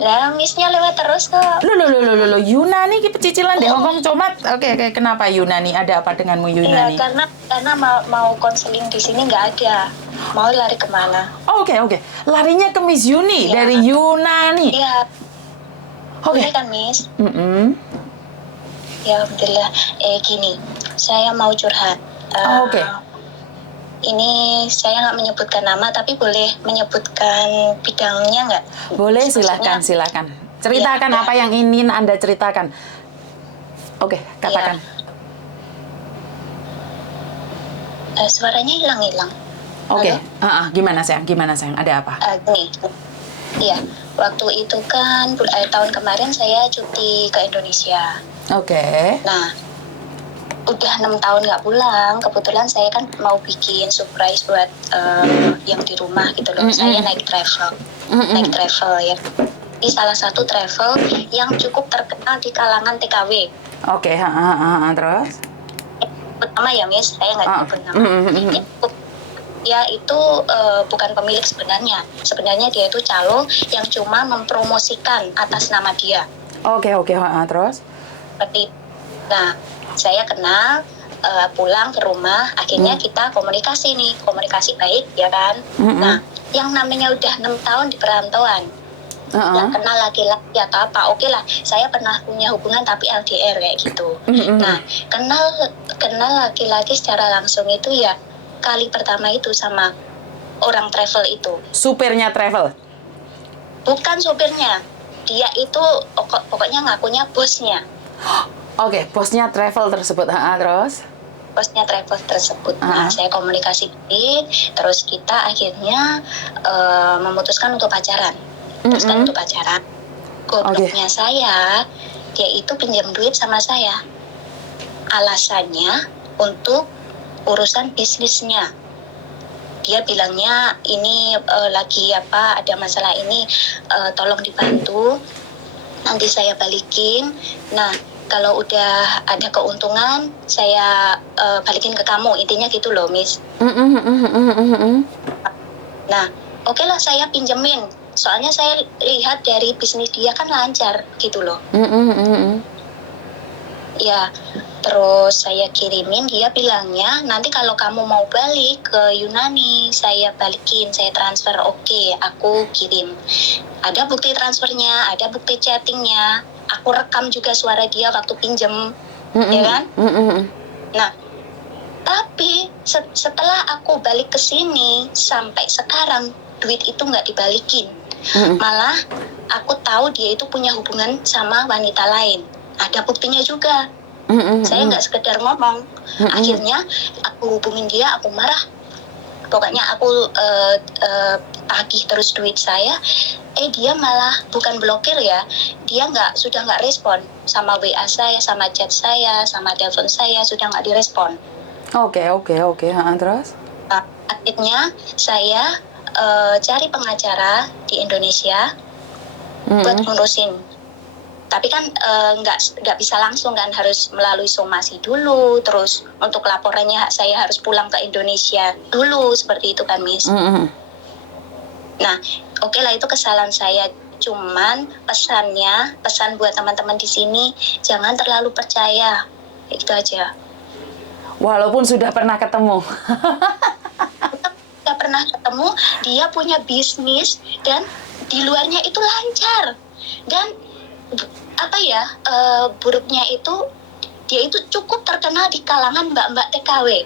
Lah, Miss-nya lewat terus kok. Loh, Yunani ki pecicilan di Hong Kong comat. Oke, kenapa Yunani? Ada apa denganmu Iya, Yunani? karena mau konseling di sini nggak ada. Mau lari kemana? Oke. Larinya ke Miss Yuni Iya. dari Yunani. Iya, Oke. boleh kan, Miss? Mm-mm. Ya, alhamdulillah. Gini, saya mau curhat. Oke. Ini saya nggak menyebutkan nama, tapi boleh menyebutkan bidangnya nggak? Boleh, Maksudnya, silakan. Ceritakan Iya. apa yang ingin Anda ceritakan. Oke, katakan. Suaranya hilang-hilang. Oke. Halo? Gimana sayang? Ada apa? Gini, iya. Waktu itu kan tahun kemarin saya cuti ke Indonesia. Oke. Nah, udah 6 tahun nggak pulang. Kebetulan saya kan mau bikin surprise buat yang di rumah gitu loh. Saya naik travel ya. Di salah satu travel yang cukup terkenal di kalangan TKW. Oke, terus? Pertama ya, Miss, saya nggak nyebut nama. Ya itu bukan pemilik sebenarnya. Sebenarnya dia itu calo yang cuma mempromosikan atas nama dia. Oke, terus? Seperti, nah, saya kenal, pulang ke rumah, akhirnya kita komunikasi baik ya kan. Nah, yang namanya udah 6 tahun di perantauan, nggak kenal laki-laki atau apa, oke lah, saya pernah punya hubungan tapi LDR kayak gitu. Nah, kenal laki-laki secara langsung itu ya kali pertama itu sama orang travel itu. Supirnya travel? Bukan supirnya, dia itu pokoknya ngakunya bosnya. Oke, bosnya travel tersebut, terus? Bosnya travel tersebut. Nah, saya komunikasi, terus kita akhirnya memutuskan untuk pacaran. Gobloknya saya, dia itu pinjam duit sama saya. Alasannya untuk urusan bisnisnya. Dia bilangnya ini lagi ada masalah ini, tolong dibantu, nanti saya balikin. Nah, kalau udah ada keuntungan, saya balikin ke kamu. Intinya gitu loh, Miss. Nah, oke lah, saya pinjemin. Soalnya saya lihat dari bisnis dia kan lancar gitu loh. Ya, terus saya kirimin, dia bilangnya nanti kalau kamu mau balik ke Yunani, saya balikin, saya transfer. Oke, aku kirim. Ada bukti transfernya, ada bukti chattingnya. Aku rekam juga suara dia waktu pinjem, ya kan? Nah, tapi setelah aku balik ke sini, sampai sekarang duit itu nggak dibalikin. Malah aku tahu dia itu punya hubungan sama wanita lain. Ada buktinya juga. Saya nggak sekedar ngomong. Akhirnya aku hubungin dia, aku marah. Pokoknya aku tagih terus duit saya. Dia malah bukan blokir ya. Dia sudah nggak respon sama WA saya, sama chat saya, sama telepon saya, sudah nggak direspon. Oke, terus? Akhirnya saya cari pengacara di Indonesia buat ngurusin. Tapi kan nggak bisa langsung kan, harus melalui somasi dulu, terus untuk laporannya saya harus pulang ke Indonesia dulu, seperti itu kan, Miss. Nah, oke lah, itu kesalahan saya. Cuman pesan buat teman-teman di sini, jangan terlalu percaya, itu aja. Walaupun sudah pernah ketemu. Sudah pernah ketemu, dia punya bisnis dan di luarnya itu lancar. Dan buruknya itu dia itu cukup terkenal di kalangan mbak-mbak TKW.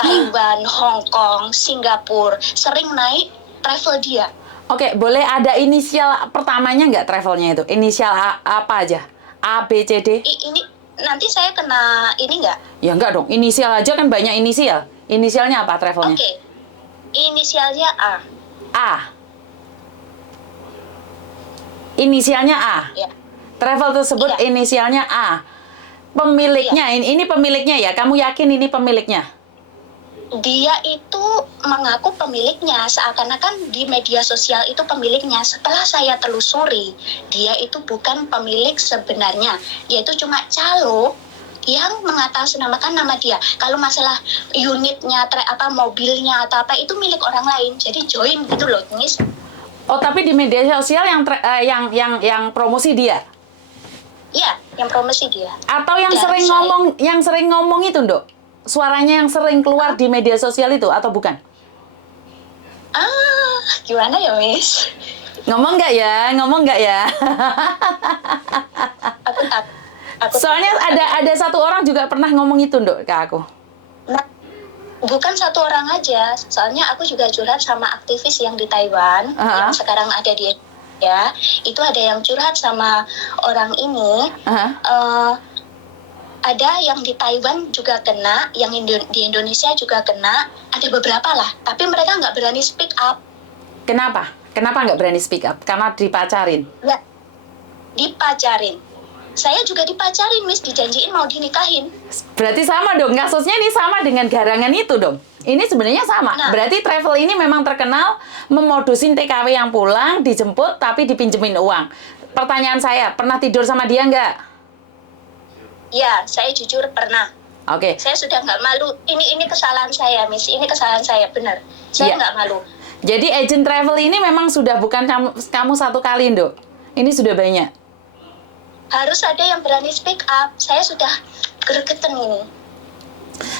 Taiwan, Hong Kong, Singapura, sering naik travel dia. Oke, boleh ada inisial pertamanya nggak travelnya itu? Inisial apa aja? A, B, C, D? Ini nanti saya kena ini nggak? Ya nggak dong, inisial aja kan banyak inisial. Inisialnya apa travelnya? Oke, inisialnya A. A. Inisialnya A. Ya. Travel tersebut inisialnya A. Pemiliknya, ini pemiliknya ya? Kamu yakin ini pemiliknya? Dia itu mengaku pemiliknya, seakan-akan di media sosial itu pemiliknya. Setelah saya telusuri, dia itu bukan pemilik sebenarnya. Dia itu cuma calo yang mengatasnamakan nama dia. Kalau masalah unitnya, mobilnya atau apa, itu milik orang lain. Jadi join gitu loh, Miss. Oh, tapi di media sosial yang promosi dia? Iya, yang promosi dia. Atau yang Dan sering saya- ngomong, yang sering ngomong itu, Nduk? Suaranya yang sering keluar di media sosial itu atau bukan? Gimana ya, Miss? Ngomong nggak ya? Ngomong nggak ya? Aku tak. Soalnya ada satu orang juga pernah ngomong itu, Nduk, ke aku. Nah, bukan satu orang aja. Soalnya aku juga curhat sama aktivis yang di Taiwan, Aha. yang sekarang ada di ya. Itu ada yang curhat sama orang ini. Aha. Ada yang di Taiwan juga kena, yang di Indonesia juga kena. Ada beberapa lah, tapi mereka nggak berani speak up. Kenapa? Kenapa nggak berani speak up? Karena dipacarin. Ya, dipacarin. Saya juga dipacarin, Miss, dijanjiin mau dinikahin. Berarti sama dong, kasusnya ini sama dengan garangan itu dong. Ini sebenarnya sama. Nah. Berarti travel ini memang terkenal memodusin TKW yang pulang, dijemput, tapi dipinjemin uang. Pertanyaan saya, pernah tidur sama dia nggak? Ya, saya jujur pernah. Oke. Saya sudah nggak malu. Ini kesalahan saya, Miss. Ini kesalahan saya, benar. Saya Iya. nggak malu. Jadi agent travel ini memang sudah bukan kamu satu kali, Nduk. Ini sudah banyak. Harus ada yang berani speak up. Saya sudah gregetan ini.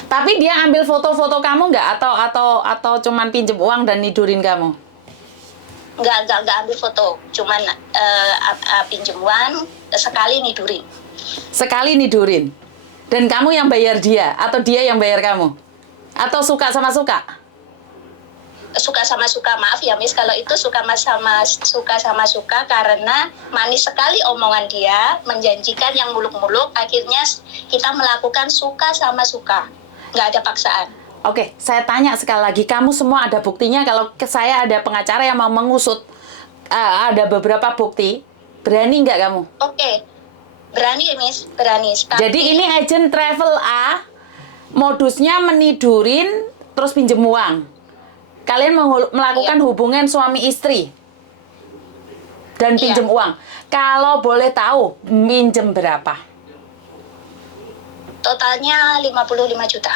Tapi dia ambil foto-foto kamu nggak atau cuman pinjem uang dan nidurin kamu? Nggak ambil foto. Cuman pinjem uang, sekali nidurin. Sekali nidurin. Dan kamu yang bayar dia atau dia yang bayar kamu? Atau suka sama suka? Suka sama suka, maaf ya, Miss, kalau itu suka sama suka karena manis sekali omongan dia, menjanjikan yang muluk-muluk, akhirnya kita melakukan suka sama suka, nggak ada paksaan. Oke, saya tanya sekali lagi, kamu semua ada buktinya kalau saya ada pengacara yang mau mengusut, ada beberapa bukti, berani nggak kamu? Oke, berani, Miss, berani. Jadi ini agent travel A, modusnya menidurin terus pinjem uang. Kalian melakukan hubungan suami istri dan pinjem uang. Kalau boleh tahu, minjem berapa? Totalnya 55 juta.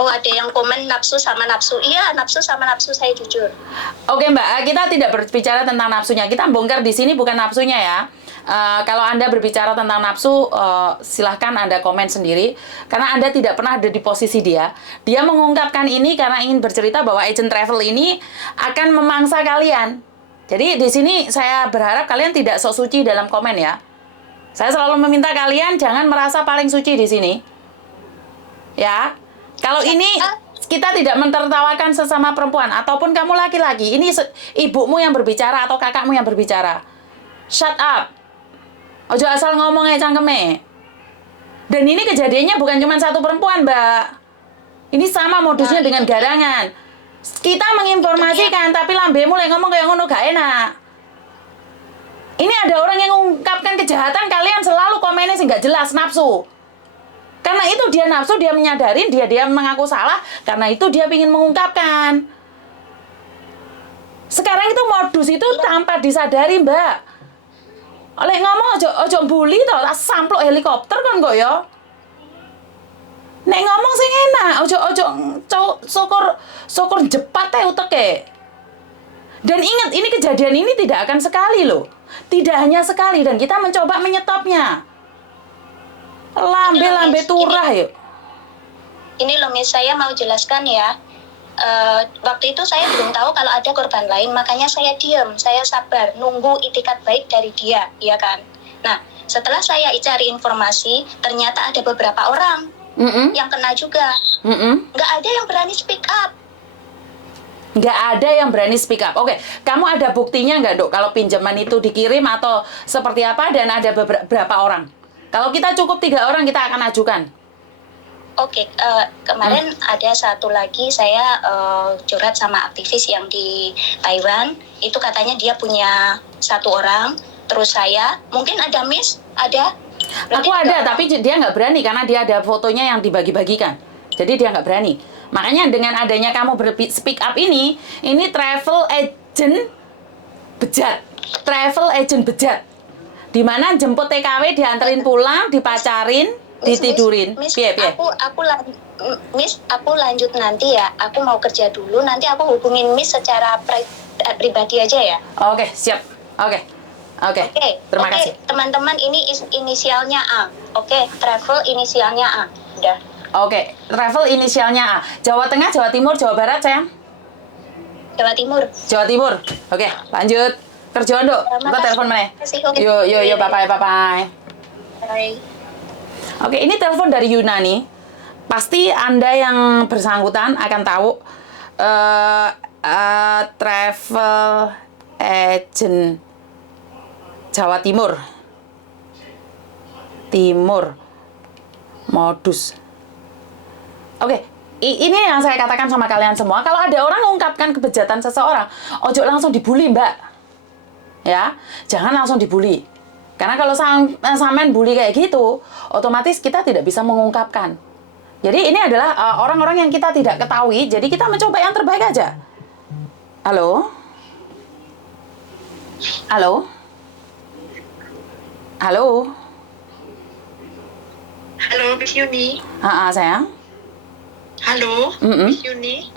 Oh, ada yang komen nafsu sama nafsu. Iya, nafsu sama nafsu, saya jujur. Oke, Mbak, kita tidak berbicara tentang nafsunya. Kita bongkar di sini bukan nafsunya ya. Kalau Anda berbicara tentang nafsu, silahkan Anda komen sendiri. Karena Anda tidak pernah ada di posisi dia. Dia mengungkapkan ini karena ingin bercerita bahwa agent travel ini akan memangsa kalian. Jadi di sini saya berharap kalian tidak sok suci dalam komen ya. Saya selalu meminta kalian jangan merasa paling suci di sini. Ya, kalau ini kita tidak mentertawakan sesama perempuan ataupun kamu laki-laki. Ini ibumu yang berbicara atau kakakmu yang berbicara. Shut up. Ojo asal ngomong aja cangkeme. Dan ini kejadiannya bukan cuma satu perempuan, Mbak. Ini sama modusnya dengan garangan. Kita menginformasikan, tapi lambemu lagi ngomong kayak ngono gak enak. Ini ada orang yang mengungkapkan kejahatan, kalian selalu komennya sih nggak jelas, nafsu. Karena itu dia nafsu, dia menyadarin, dia mengaku salah, karena itu dia ingin mengungkapkan. Sekarang itu modus itu tanpa disadari, Mbak. Oleh ngomong ojo bully to, tak sampluk helikopter kan kok ya. Nek ngomong sing enak, ojo syukur jepat teh uteke. Dan ingat, ini kejadian ini tidak akan sekali loh. Tidak hanya sekali, dan kita mencoba menyetopnya. Lambe turah yuk. Ini loh, Miss, saya mau jelaskan ya. Waktu itu saya belum tahu kalau ada korban lain, makanya saya diam, saya sabar, nunggu itikat baik dari dia, ya kan. Nah, setelah saya cari informasi, ternyata ada beberapa orang yang kena juga. Nggak ada yang berani speak up. Nggak ada yang berani speak up. Oke, kamu ada buktinya nggak, Dok? Kalau pinjaman itu dikirim atau seperti apa, dan ada berapa orang? Kalau kita cukup 3 orang, kita akan ajukan. Oke, kemarin ada satu lagi saya curhat sama aktivis yang di Taiwan. Itu katanya dia punya 1 orang. Terus saya, mungkin ada, Miss? Ada? Aku ada, tapi dia nggak berani karena dia ada fotonya yang dibagi-bagikan. Jadi dia nggak berani. Makanya dengan adanya kamu speak up ini travel agent bejat. Travel agent bejat. Dimana jemput TKW, dianterin pulang, dipacarin, ditidurin. Miss, Piye. Miss, aku lanjut nanti ya. Aku mau kerja dulu. Nanti aku hubungin Miss secara pribadi aja ya. Oke, siap. Oke. Oke. Terima kasih. Teman-teman, ini inisialnya A. Oke, travel inisialnya A. Udah. Oke, travel inisialnya A. Jawa Tengah, Jawa Timur, Jawa Barat, sayang? Jawa Timur. Jawa Timur. Oke, lanjut. Kerjaan, Dok. Kita telepon mana? Yo, bye-bye. Bye. Oke, ini telepon dari Yunani. Pasti Anda yang bersangkutan akan tahu travel agent Jawa Timur. Modus. Oke, ini yang saya katakan sama kalian semua. Kalau ada orang mengungkapkan kebejatan seseorang, ojo langsung dibully, Mbak. Ya, jangan langsung dibully. Karena kalau sampean bully kayak gitu, otomatis kita tidak bisa mengungkapkan. Jadi ini adalah orang-orang yang kita tidak ketahui, jadi kita mencoba yang terbaik aja. Halo? Halo? Halo? Halo, Miss Yuni. Sayang. Halo, Miss Yuni.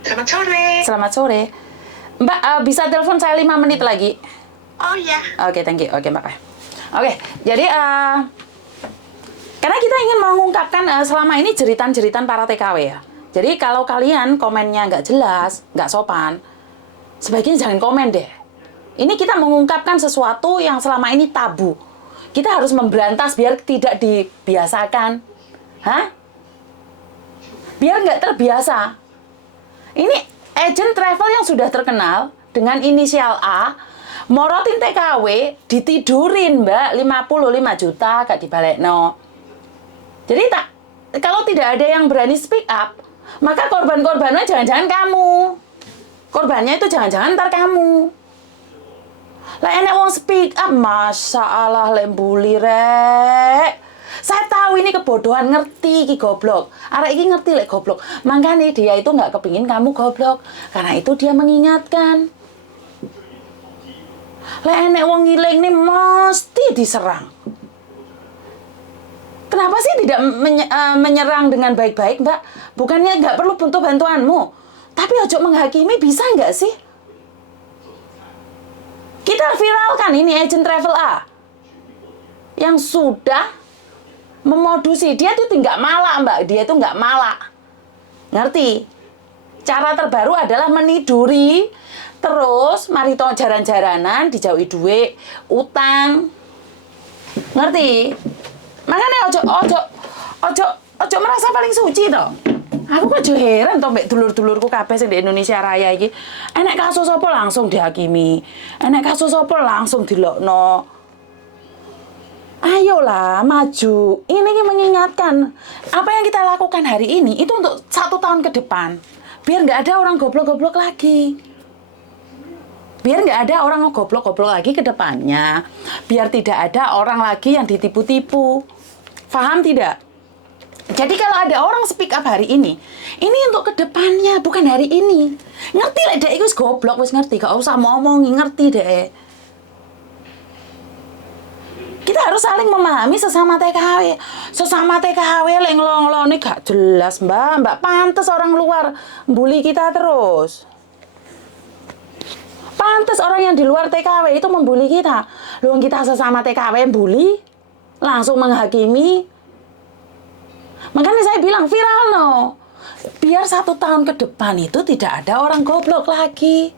Selamat sore. Selamat sore. Mbak, bisa telepon saya 5 menit lagi? Oh ya. Oke, thank you. Oke, Mbak. Oke, jadi karena kita ingin mengungkapkan selama ini jeritan-jeritan para TKW ya. Jadi kalau kalian komennya nggak jelas, nggak sopan, sebaiknya jangan komen deh. Ini kita mengungkapkan sesuatu yang selama ini tabu. Kita harus memberantas biar tidak dibiasakan. Hah? Biar nggak terbiasa. Ini agent travel yang sudah terkenal dengan inisial A, morotin TKW, ditidurin, Mbak, 55 juta gak dibalekno. Jadi kalau tidak ada yang berani speak up, maka korban-korbannya jangan-jangan kamu. Korbannya itu jangan-jangan ntar kamu. Lah enek wong speak up, Masya Allah, lek bully rek. Saya tahu ini kebodohan, ngerti iki goblok. Arek iki ngerti lek goblok. Makanya dia itu nggak kepingin kamu goblok. Karena itu dia mengingatkan. Lek enek wong ngiling nih mesti diserang. Kenapa sih tidak menyerang dengan baik-baik, Mbak? Bukannya nggak perlu butuh bantuanmu. Tapi ojo menghakimi, bisa nggak sih? Kita viralkan ini agent travel A. Yang sudah memodusi. Dia tuh nggak malak, Mbak. Dia tuh nggak malak. Ngerti? Cara terbaru adalah meniduri. Terus, mari to jaran-jaranan, dijauhi duit, utang. Ngerti? Makanya ojo merasa paling suci toh. Aku kok jo heran toh mbek dulur-dulurku kabeh sing di Indonesia Raya iki. Enek kasus apa langsung dihakimi. Enek kasus apa langsung dilokno. Ayolah maju. Ini mengingatkan apa yang kita lakukan hari ini itu untuk 1 tahun ke depan. Biar nggak ada orang goblok-goblok lagi. Biar nggak ada orang goblok-goblok lagi ke depannya. Biar tidak ada orang lagi yang ditipu-tipu. Paham tidak? Jadi kalau ada orang speak up hari ini untuk ke depannya, bukan hari ini. Ngerti lah dek, wis goblok, wis ngerti. Gak usah ngomongi, ngerti dek. Kita harus saling memahami sesama TKW. Sesama TKW lek ngelong-ngelone gak jelas, Mbak. Mbak pantes orang luar bully kita terus. Pantes orang yang di luar TKW itu membuli kita. Lu kita sesama TKW bully, langsung menghakimi. Makanya saya bilang viral no. Biar 1 tahun ke depan itu tidak ada orang goblok lagi.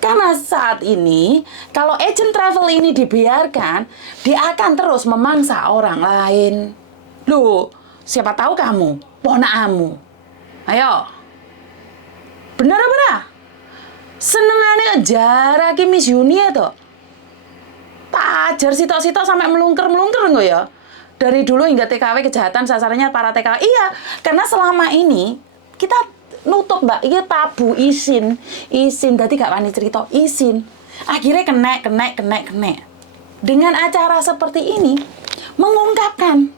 Karena saat ini, kalau agent travel ini dibiarkan, dia akan terus memangsa orang lain. Loh, siapa tahu kamu, ponakamu. Ayo. Bener-bener? Senengane ajar ki Miss Yuni itu. Tak ajar sitok-sitok sampai melungker-melungker enggak ya? Dari dulu hingga TKW kejahatan sasarannya para TKW. Iya, karena selama ini kita nutup, Mbak. Iya tabu izin. Tadi gak wani cerita, izin. Akhirnya kena. Dengan acara seperti ini mengungkapkan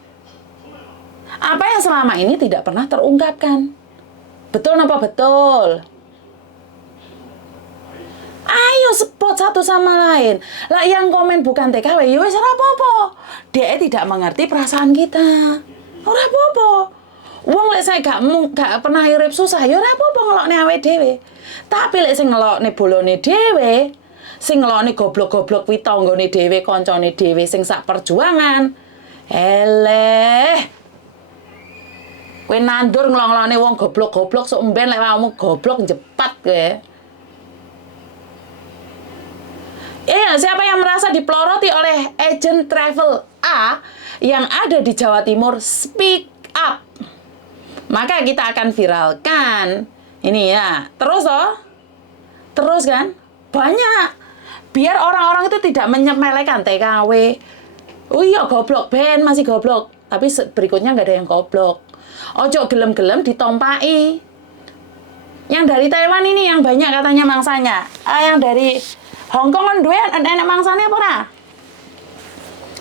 apa yang selama ini tidak pernah terungkapkan. Betul apa betul? Ayo spot satu sama lain. Lah yang komen bukan TKW, ya wis ora apa-apa. Dia tidak mengerti perasaan kita. Ora apa-apa. Wong lek saya gak pernah urip susah, ya ora apa-apa ngelokne awake dhewe. Tapi lek sing ngelokne bolone dhewe, sing ngelokne goblok-goblok kuwi tanggane dhewe, kancane dhewe sing sak perjuangan. Eleh. Kowe nandur ngelong-ngelone wong goblok-goblok sok mben lek awakmu goblok jepat kowe. Siapa yang merasa dipeloroti oleh agen travel A yang ada di Jawa Timur, speak up. Maka kita akan viralkan. Ini ya. Terus Terus kan? Banyak. Biar orang-orang itu tidak menyepelekan TKW. Oh iya goblok, Ben masih goblok. Tapi berikutnya nggak ada yang goblok. Ojo gelem-gelem ditompai. Yang dari Taiwan ini yang banyak katanya mangsanya. Yang dari Hong Kong kan duwe enak mangsanya apa ora?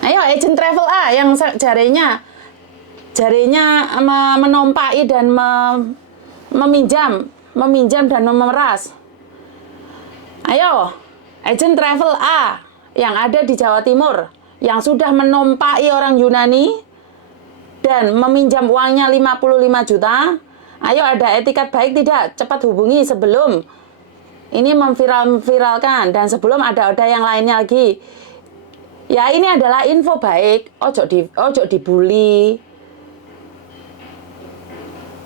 Ayo agent travel A yang jarinya menompai dan meminjam dan memeras. Ayo, agent travel A yang ada di Jawa Timur yang sudah menompai orang Yunani dan meminjam uangnya 55 juta. Ayo, ada etikat baik tidak? Cepat hubungi sebelum ini memviralkan dan sebelum ada yang lainnya lagi. Ya, ini adalah info baik. Ojo dibully.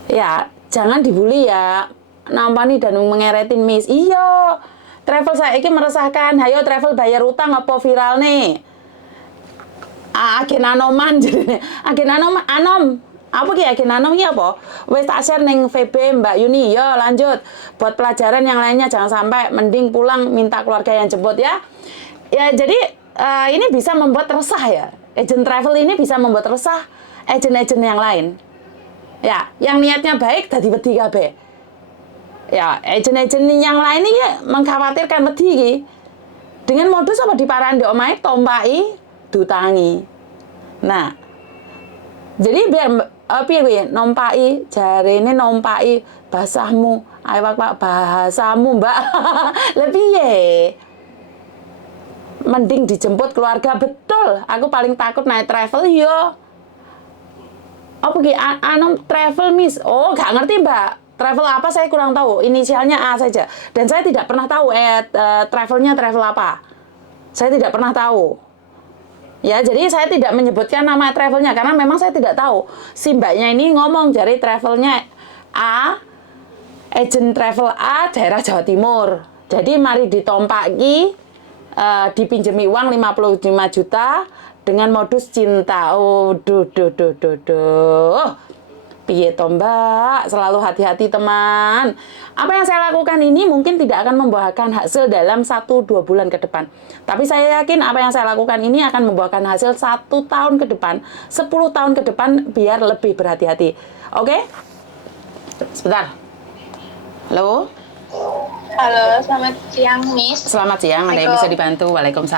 Ya, jangan dibully ya. Nampani dan mengeretin Miss. Iya. Travel saya ini meresahkan. Hayo travel bayar utang apa viral nih? Agen anoman jadi. Agen anom. Apa ki agen anom ki apa? Wes tak share ning VB Mbak Yuni. Yo lanjut. Buat pelajaran yang lainnya jangan sampai mending pulang minta keluarga yang jemput ya. Ya jadi ini bisa membuat resah ya. Agent travel ini bisa membuat resah agen-agen yang lain. Ya, yang niatnya baik dadi wedi kabeh. Ya, agen-agen yang lain ini mengkhawatirkan wedi iki. Dengan modus apa diparani ndek omahe tompai dutangi. Nah, jadi biar piye nompai jarene nompai basahmu. Ayo Pak bahasamu, Mbak. Lah piye? Mending dijemput keluarga betul. Aku paling takut naik travel yo. Apa ki anom travel Miss? Oh, gak ngerti, Mbak. Travel apa saya kurang tahu. Inisialnya A saja. Dan saya tidak pernah tahu travelnya travel apa. Saya tidak pernah tahu. Ya, jadi saya tidak menyebutkan nama travelnya karena memang saya tidak tahu. Si mbaknya ini ngomong dari travelnya A, agent travel A daerah Jawa Timur. Jadi mari ditompaki, dipinjemi uang 55 juta dengan modus cinta. Oh, duh. Piye to Mbak, selalu hati-hati teman. Apa yang saya lakukan ini mungkin tidak akan membuahkan hasil dalam 1-2 bulan ke depan. Tapi saya yakin apa yang saya lakukan ini akan membuahkan hasil 1 tahun ke depan, 10 tahun ke depan biar lebih berhati-hati. Oke? Sebentar. Halo? Halo, selamat siang Miss. Selamat siang, ada yang bisa dibantu? Waalaikumsalam.